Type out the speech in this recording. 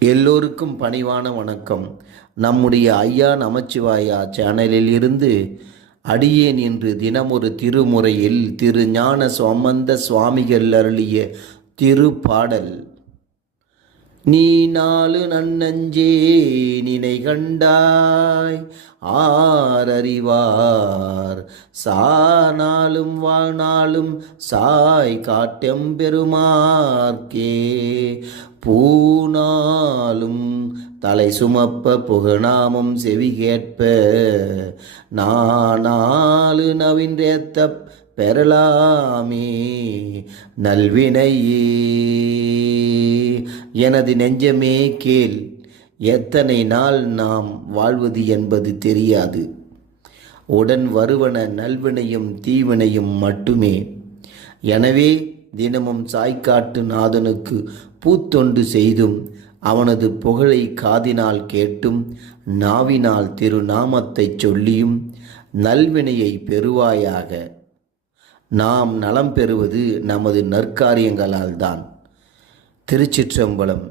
எல்லோருக்கும் பணிவான வணக்கம். நம்முடைய ஐயா நமச்சிவாயா சேனலில் இருந்து அடியேன் இன்று தினமொரு திருமுறையில் திரு ஞான சம்பந்த சுவாமிகள் அருளிய திருப்பாடல். நீ நாலு நன்னஞ்சே நினை கண்டாய் ஆரறிவார் சானாலும் வாழ்நாளும் சாய் காட்டெம்பெருமார்க்கே பூனாலும் தலை சுமப்ப புகநாமம் செவி கேட்ப நாலு நவின்றேத்த பெறலாமே நல்வினையே. எனது நெஞ்சமே கேள், எத்தனை நாள் நாம் வாழ்வது என்பது தெரியாது. உடன் வருவன நல்வினையும் தீவினையும் மட்டுமே. எனவே தினமும் சாய்க்காட்டு நாதனுக்கு பூத்தொண்டு செய்தும் அவனது புகழை காதினால் கேட்டும் நாவினால் திருநாமத்தை சொல்லியும் நல்வினையை பெறுவாயாக. நாம் நலம் பெறுவது நமது நற்காரியங்களால் தான். திருச்சிற்றம்பலம்.